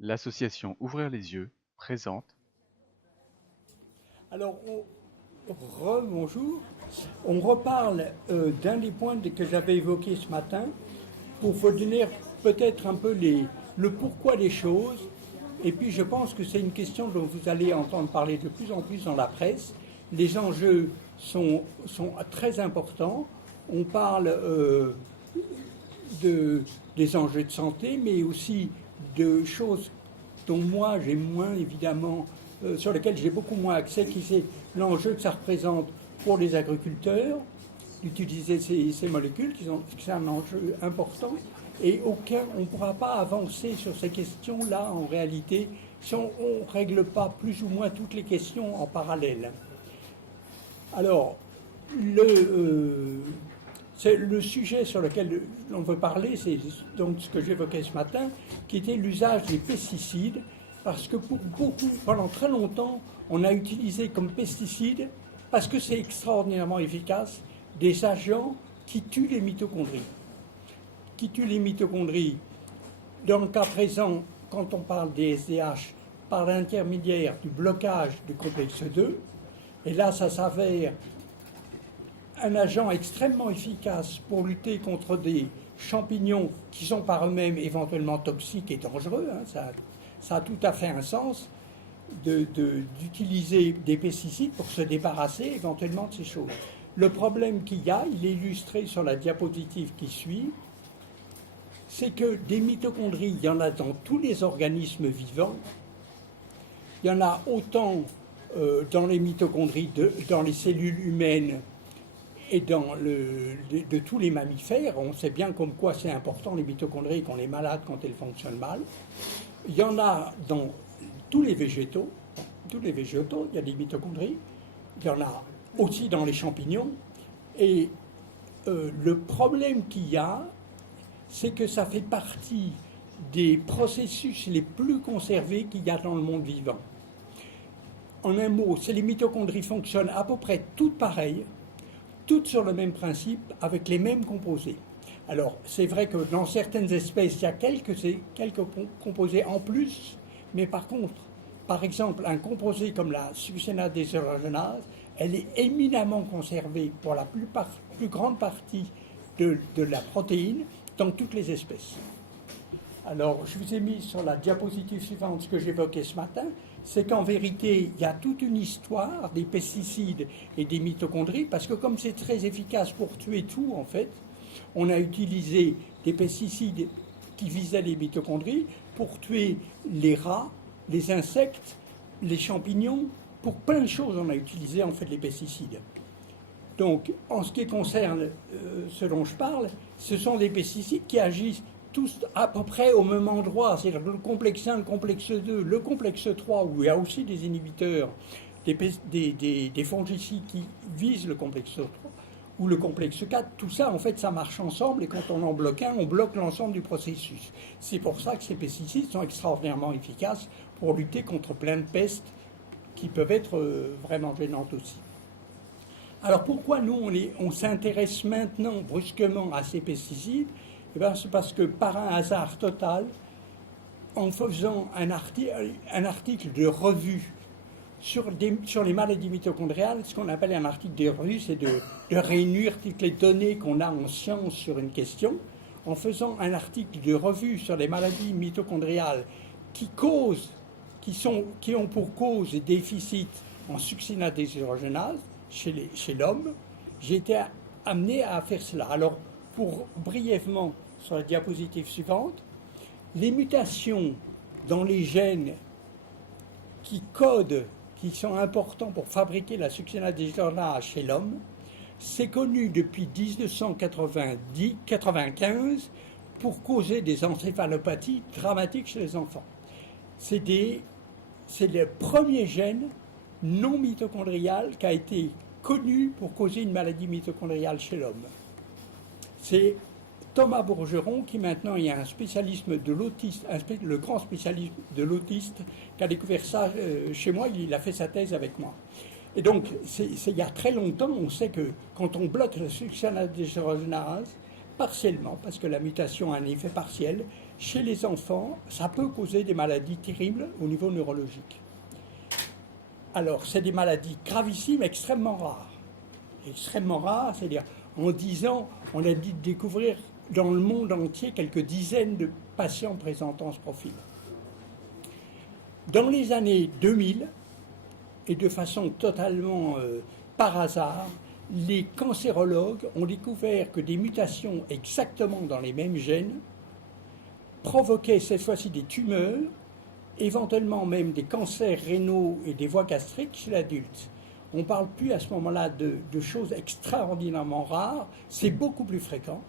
L'association Ouvrir les yeux présente. Alors, bonjour. On reparle d'un des points que j'avais évoqué ce matin pour vous donner peut-être un peu le pourquoi des choses. Et puis, je pense que c'est une question dont vous allez entendre parler de plus en plus dans la presse. Les enjeux sont très importants. On parle des enjeux de santé, mais aussi de choses dont moi j'ai moins évidemment, sur lesquelles j'ai beaucoup moins accès, qui c'est l'enjeu que ça représente pour les agriculteurs d'utiliser ces molécules, qui c'est un enjeu important et aucun, on ne pourra pas avancer sur ces questions-là en réalité si on ne règle pas plus ou moins toutes les questions en parallèle. Alors, le sujet sur lequel on veut parler, c'est donc ce que j'évoquais ce matin, qui était l'usage des pesticides, parce que pour beaucoup, pendant très longtemps, on a utilisé comme pesticides, parce que c'est extraordinairement efficace, des agents qui tuent les mitochondries. Qui tuent les mitochondries, dans le cas présent, quand on parle des SDH, par l'intermédiaire du blocage du complexe 2, et là ça s'avère un agent extrêmement efficace pour lutter contre des champignons qui sont par eux-mêmes éventuellement toxiques et dangereux. Ça a tout à fait un sens d'utiliser des pesticides pour se débarrasser éventuellement de ces choses. Le problème qu'il y a, il est illustré sur la diapositive qui suit, c'est que des mitochondries, il y en a dans tous les organismes vivants. Il y en a autant dans les mitochondries, dans les cellules humaines et de tous les mammifères. On sait bien comme quoi c'est important les mitochondries, qu'on est malade quand elles fonctionnent mal. Il y en a dans tous les végétaux. Tous les végétaux, il y a des mitochondries. Il y en a aussi dans les champignons. Et le problème qu'il y a, c'est que ça fait partie des processus les plus conservés qu'il y a dans le monde vivant. En un mot, les mitochondries fonctionnent à peu près toutes pareilles, toutes sur le même principe, avec les mêmes composés. Alors, c'est vrai que dans certaines espèces, il y a quelques composés en plus, mais par contre, par exemple, un composé comme la succinate déshydrogénase, elle est éminemment conservée pour la plus grande partie de la protéine dans toutes les espèces. Alors, je vous ai mis sur la diapositive suivante ce que j'évoquais ce matin, c'est qu'en vérité, il y a toute une histoire des pesticides et des mitochondries, parce que comme c'est très efficace pour tuer tout, en fait, on a utilisé des pesticides qui visaient les mitochondries pour tuer les rats, les insectes, les champignons. Pour plein de choses, on a utilisé en fait les pesticides. Donc, en ce qui concerne ce dont je parle, ce sont des pesticides qui agissent tous à peu près au même endroit. C'est-à-dire le complexe 1, le complexe 2, le complexe 3, où il y a aussi des inhibiteurs, des fongicides qui visent le complexe 3, ou le complexe 4. Tout ça, en fait, ça marche ensemble, et quand on en bloque un, on bloque l'ensemble du processus. C'est pour ça que ces pesticides sont extraordinairement efficaces pour lutter contre plein de pestes qui peuvent être vraiment gênantes aussi. Alors pourquoi nous, on s'intéresse maintenant brusquement à ces pesticides? Eh bien, c'est parce que par un hasard total, en faisant un article de revue sur les maladies mitochondriales, ce qu'on appelle un article de revue, c'est de réunir toutes les données qu'on a en science sur une question. En faisant un article de revue sur les maladies mitochondriales qui ont pour cause des déficits en succinate déshydrogénase chez l'homme, j'ai été amené à faire cela. Alors, pour brièvement, sur la diapositive suivante, les mutations dans les gènes qui codent, qui sont importants pour fabriquer la succinate déshydrogénase chez l'homme, c'est connu depuis 1995 pour causer des encéphalopathies dramatiques chez les enfants. C'est le premier gène non mitochondrial qui a été connu pour causer une maladie mitochondriale chez l'homme. C'est Thomas Bourgeron, qui maintenant est un spécialiste de l'autiste, le grand spécialiste de l'autiste, qui a découvert ça chez moi. Il a fait sa thèse avec moi. Et donc, il y a très longtemps, on sait que quand on bloque la succinate déshydrogénase, partiellement, parce que la mutation a un effet partiel. Chez les enfants, ça peut causer des maladies terribles au niveau neurologique. Alors, c'est des maladies gravissimes, extrêmement rares. Extrêmement rares, c'est-à-dire, en 10 ans, on a dû découvrir dans le monde entier quelques dizaines de patients présentant ce profil. Dans les années 2000, et de façon totalement par hasard, les cancérologues ont découvert que des mutations exactement dans les mêmes gènes provoquaient cette fois-ci des tumeurs, éventuellement même des cancers rénaux et des voies gastriques chez l'adulte. On ne parle plus à ce moment-là de choses extraordinairement rares, c'est beaucoup plus fréquent.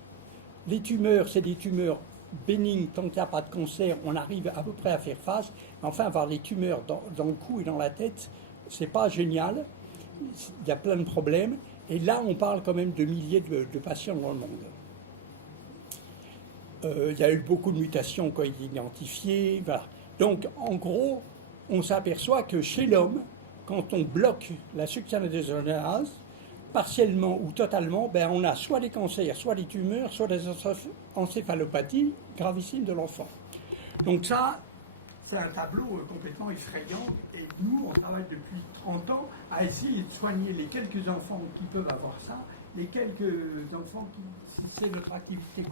Les tumeurs, c'est des tumeurs bénignes, tant qu'il n'y a pas de cancer, on arrive à peu près à faire face. Enfin, avoir des tumeurs dans le cou et dans la tête, c'est pas génial, il y a plein de problèmes. Et là, on parle quand même de milliers de patients dans le monde. Il y a eu beaucoup de mutations qui ont été identifiées. Voilà. Donc, en gros, on s'aperçoit que chez l'homme, quand on bloque la succinylgénérase, partiellement ou totalement, ben on a soit des cancers, soit des tumeurs, soit des encéphalopathies gravissimes de l'enfant. Donc ça, c'est un tableau complètement effrayant. Et nous, on travaille depuis 30 ans à essayer de soigner les quelques enfants qui peuvent avoir ça, les quelques enfants qui, si c'est notre activité.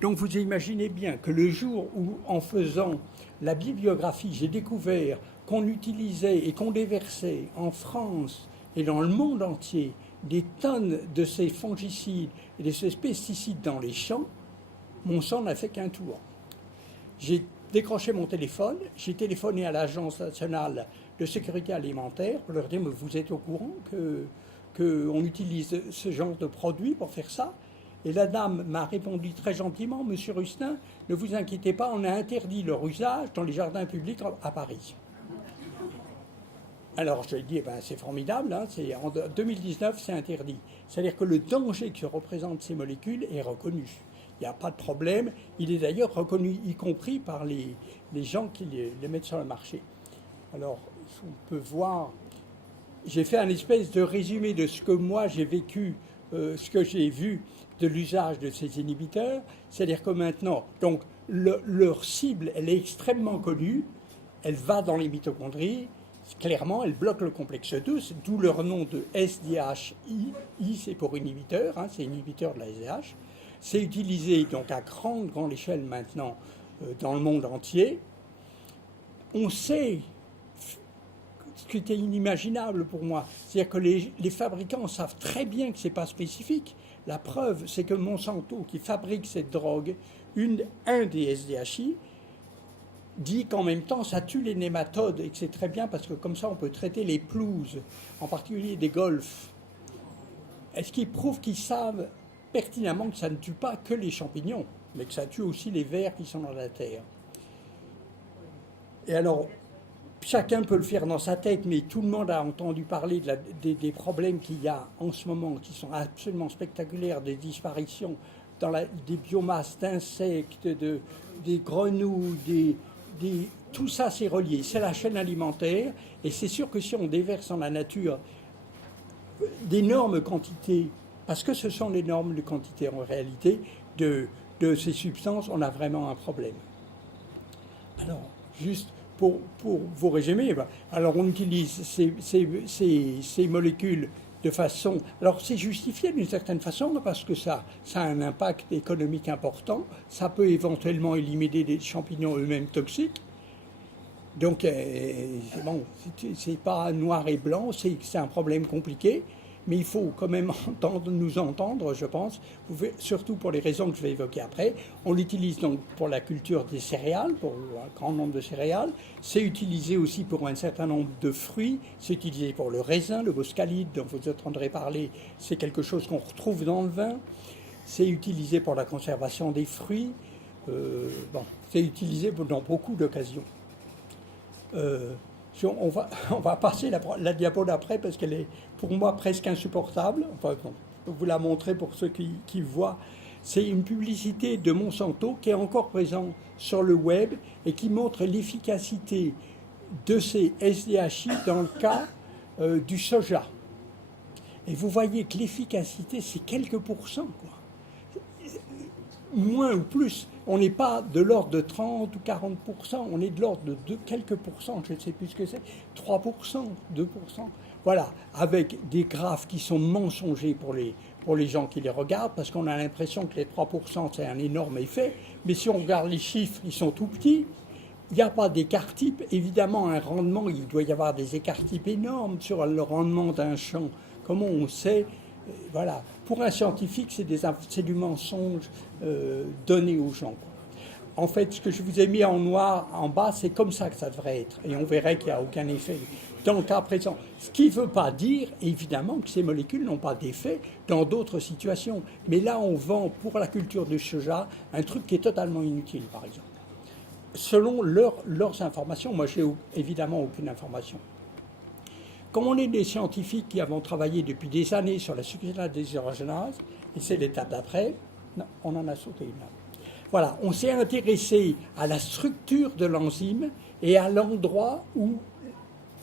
Donc vous imaginez bien que le jour où, en faisant la bibliographie, j'ai découvert qu'on utilisait et qu'on déversait en France et dans le monde entier des tonnes de ces fongicides et de ces pesticides dans les champs, mon sang n'a fait qu'un tour. J'ai décroché mon téléphone, j'ai téléphoné à l'Agence nationale de sécurité alimentaire pour leur dire « Vous êtes au courant qu'on utilise ce genre de produits pour faire ça ?» Et la dame m'a répondu très gentiment « Monsieur Rustin, ne vous inquiétez pas, on a interdit leur usage dans les jardins publics à Paris. » Alors je lui ai dit, c'est formidable, hein, en 2019 c'est interdit. C'est-à-dire que le danger que représentent ces molécules est reconnu. Il n'y a pas de problème, il est d'ailleurs reconnu, y compris par les gens qui les mettent sur le marché. Alors on peut voir, j'ai fait un espèce de résumé de ce que moi j'ai vécu, ce que j'ai vu de l'usage de ces inhibiteurs. C'est-à-dire que maintenant, donc, leur cible, elle est extrêmement connue, elle va dans les mitochondries. Clairement, elle bloque le complexe 2, d'où leur nom de SDHI. I, c'est pour inhibiteur, hein, c'est inhibiteur de la SDH. C'est utilisé donc à grande échelle maintenant dans le monde entier. On sait ce qui était inimaginable pour moi, c'est-à-dire que les fabricants savent très bien que ce n'est pas spécifique. La preuve, c'est que Monsanto, qui fabrique cette drogue, un des SDHI, dit qu'en même temps, ça tue les nématodes et que c'est très bien parce que comme ça, on peut traiter les pelouses, en particulier des golfs. Est-ce qu'ils prouvent qu'ils savent pertinemment que ça ne tue pas que les champignons, mais que ça tue aussi les vers qui sont dans la terre? Et alors, chacun peut le faire dans sa tête, mais tout le monde a entendu parler des problèmes qu'il y a en ce moment, qui sont absolument spectaculaires, des disparitions des biomasses d'insectes, des grenouilles, tout ça c'est relié, c'est la chaîne alimentaire, et c'est sûr que si on déverse dans la nature d'énormes quantités, parce que ce sont d'énormes quantités en réalité, de ces substances, on a vraiment un problème. Alors, juste pour vous résumer, alors on utilise ces molécules de façon... Alors c'est justifié d'une certaine façon parce que ça a un impact économique important, ça peut éventuellement éliminer des champignons eux-mêmes toxiques. Donc bon, c'est pas noir et blanc, c'est un problème compliqué, mais il faut quand même nous entendre, je pense, surtout pour les raisons que je vais évoquer après. On l'utilise donc pour la culture des céréales, pour un grand nombre de céréales. C'est utilisé aussi pour un certain nombre de fruits. C'est utilisé pour le raisin, le boscalide, dont vous entendrez parler. C'est quelque chose qu'on retrouve dans le vin. C'est utilisé pour la conservation des fruits. C'est utilisé dans beaucoup d'occasions. On va passer la diapo d'après parce qu'elle est pour moi presque insupportable. Enfin, bon, je peux vous la montrer pour ceux qui voient. C'est une publicité de Monsanto qui est encore présente sur le web et qui montre l'efficacité de ces SDHI dans le cas du soja. Et vous voyez que l'efficacité, c'est quelques pourcents, quoi. moins ou plus. On n'est pas de l'ordre de 30 ou 40%, on est de l'ordre de quelques pourcents, je ne sais plus ce que c'est, 3%, 2%. Voilà, avec des graphes qui sont mensongers pour les gens qui les regardent, parce qu'on a l'impression que les 3%, c'est un énorme effet, mais si on regarde les chiffres, ils sont tout petits. Il n'y a pas d'écart type. Évidemment, un rendement, il doit y avoir des écarts types énormes sur le rendement d'un champ. Comment on sait? Voilà. Pour un scientifique, c'est du mensonge donné aux gens. En fait, ce que je vous ai mis en noir en bas, c'est comme ça que ça devrait être. Et on verrait qu'il n'y a aucun effet dans le cas présent. Ce qui ne veut pas dire, évidemment, que ces molécules n'ont pas d'effet dans d'autres situations. Mais là, on vend pour la culture du soja un truc qui est totalement inutile, par exemple. Selon leurs informations, moi, je n'ai évidemment aucune information. Comme on est des scientifiques qui avons travaillé depuis des années sur la succinate déshydrogénase, et c'est l'étape d'après, non, on en a sauté une là. Voilà, on s'est intéressé à la structure de l'enzyme et à l'endroit où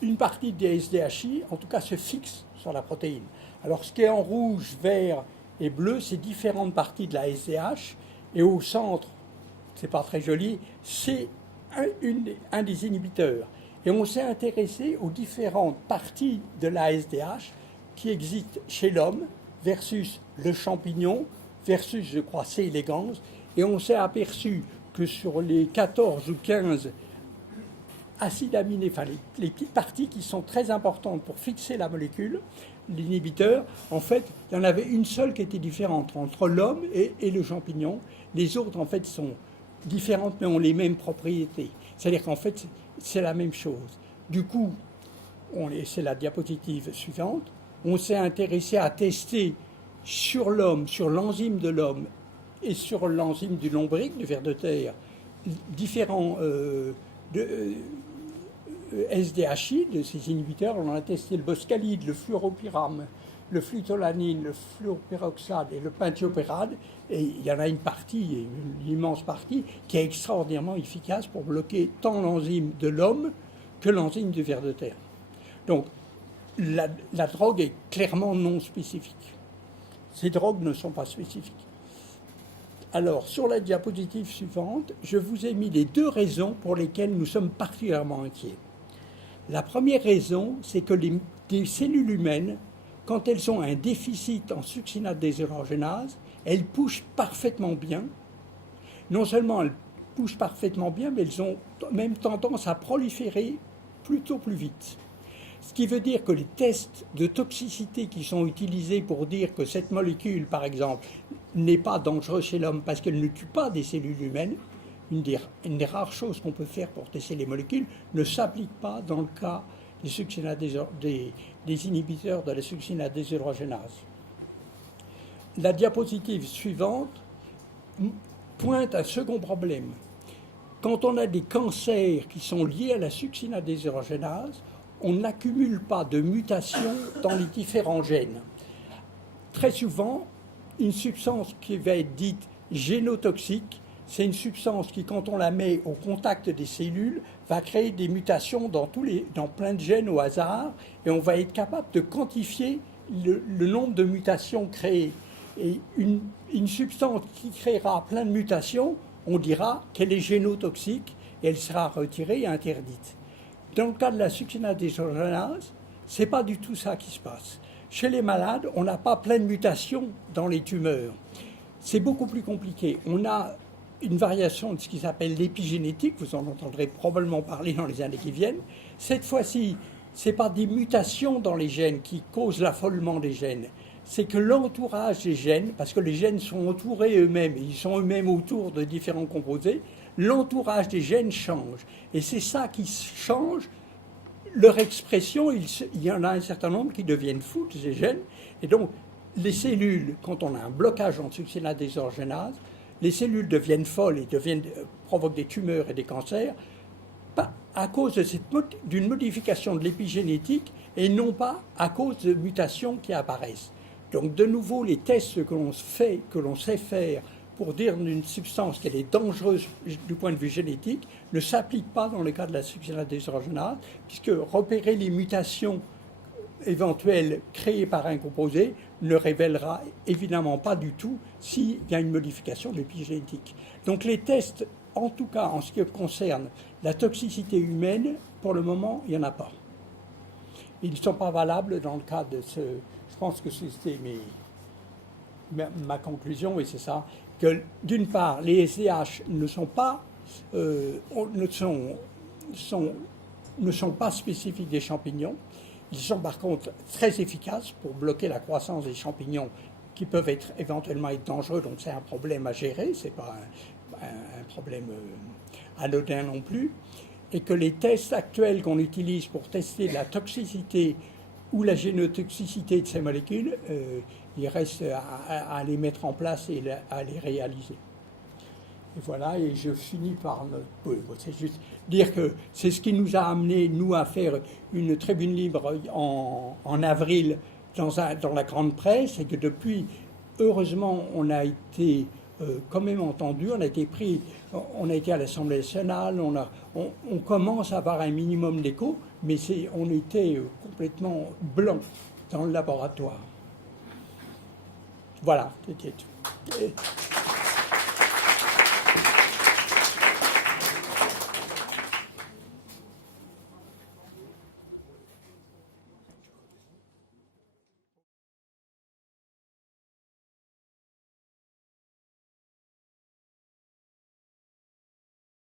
une partie des SDHI, en tout cas, se fixe sur la protéine. Alors, ce qui est en rouge, vert et bleu, c'est différentes parties de la SDH, et au centre, c'est pas très joli, c'est un des inhibiteurs. Et on s'est intéressé aux différentes parties de la SDH qui existent chez l'homme versus le champignon versus, je crois, C. elegans. Et on s'est aperçu que sur les 14 ou 15 acides aminés, enfin les petites parties qui sont très importantes pour fixer la molécule, l'inhibiteur, en fait, il y en avait une seule qui était différente entre l'homme et le champignon. Les autres, en fait, sont différentes mais ont les mêmes propriétés. C'est-à-dire qu'en fait, c'est la même chose. Du coup, c'est la diapositive suivante, on s'est intéressé à tester sur l'homme, sur l'enzyme de l'homme et sur l'enzyme du lombric, du ver de terre, différents SDHI, de ces inhibiteurs. On a testé le boscalide, le fluoropyrame, le flutolanine, le fluopyroxade et le pentiopérade, et il y en a une partie, une immense partie, qui est extraordinairement efficace pour bloquer tant l'enzyme de l'homme que l'enzyme du ver de terre. Donc, la drogue est clairement non spécifique. Ces drogues ne sont pas spécifiques. Alors, sur la diapositive suivante, je vous ai mis les deux raisons pour lesquelles nous sommes particulièrement inquiets. La première raison, c'est que les cellules humaines, quand elles ont un déficit en succinate déshydrogénase, elles poussent parfaitement bien. Non seulement elles poussent parfaitement bien, mais elles ont même tendance à proliférer plutôt plus vite. Ce qui veut dire que les tests de toxicité qui sont utilisés pour dire que cette molécule, par exemple, n'est pas dangereuse chez l'homme parce qu'elle ne tue pas des cellules humaines, une des rares choses qu'on peut faire pour tester les molécules, ne s'applique pas dans le cas des inhibiteurs de la succinate déshydrogénase. La diapositive suivante pointe un second problème. Quand on a des cancers qui sont liés à la succinate déshydrogénase, on n'accumule pas de mutations dans les différents gènes. Très souvent, une substance qui va être dite génotoxique, c'est une substance qui, quand on la met au contact des cellules, va créer des mutations dans plein de gènes au hasard, et on va être capable de quantifier le nombre de mutations créées. Et une substance qui créera plein de mutations, on dira qu'elle est génotoxique, et elle sera retirée et interdite. Dans le cas de la succinate déshydrogénase, ce n'est pas du tout ça qui se passe. Chez les malades, on n'a pas plein de mutations dans les tumeurs. C'est beaucoup plus compliqué. On a une variation de ce qui s'appelle l'épigénétique, vous en entendrez probablement parler dans les années qui viennent. Cette fois-ci, ce n'est pas des mutations dans les gènes qui causent l'affolement des gènes, c'est que l'entourage des gènes, parce que les gènes sont entourés eux-mêmes, ils sont eux-mêmes autour de différents composés, l'entourage des gènes change. Et c'est ça qui change leur expression. Il y en a un certain nombre qui deviennent fous, ces gènes. Et donc, les cellules, quand on a un blocage en succinate déshydrogénase, les cellules deviennent folles et provoquent des tumeurs et des cancers à cause d'une modification de l'épigénétique et non pas à cause de mutations qui apparaissent. Donc, de nouveau, les tests que l'on sait faire pour dire d'une substance qu'elle est dangereuse du point de vue génétique ne s'appliquent pas dans le cas de la succinate déshydrogénase, puisque repérer les mutations éventuelles créées par un composé ne révélera évidemment pas du tout s'il y a une modification de l'épigénétique. Donc les tests, en tout cas en ce qui concerne la toxicité humaine, pour le moment, il n'y en a pas. Ils ne sont pas valables dans le cas de ce... Je pense que c'était ma conclusion, et c'est ça, que d'une part, les SDH ne sont pas, ne sont pas spécifiques des champignons. Ils sont par contre très efficaces pour bloquer la croissance des champignons qui peuvent éventuellement être dangereux, donc c'est un problème à gérer, ce n'est pas un problème anodin non plus, et que les tests actuels qu'on utilise pour tester la toxicité ou la génotoxicité de ces molécules, il reste à les mettre en place et à les réaliser. Et voilà, et je finis par... c'est juste dire que c'est ce qui nous a amené, nous, à faire une tribune libre en avril dans la grande presse, et que depuis, heureusement, on a été quand même entendu, on a été pris, on a été à l'Assemblée nationale, on commence à avoir un minimum d'écho, mais on était complètement blanc dans le laboratoire. Voilà, c'était tout.